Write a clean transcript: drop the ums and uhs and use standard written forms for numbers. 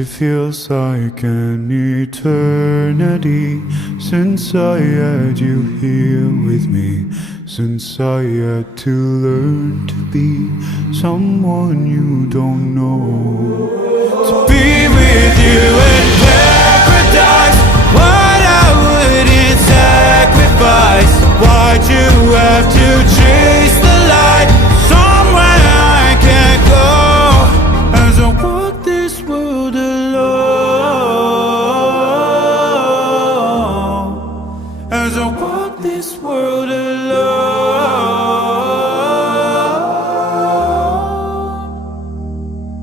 it feels like an eternity since I had you here with me, since I had to learn to be someone you don't know.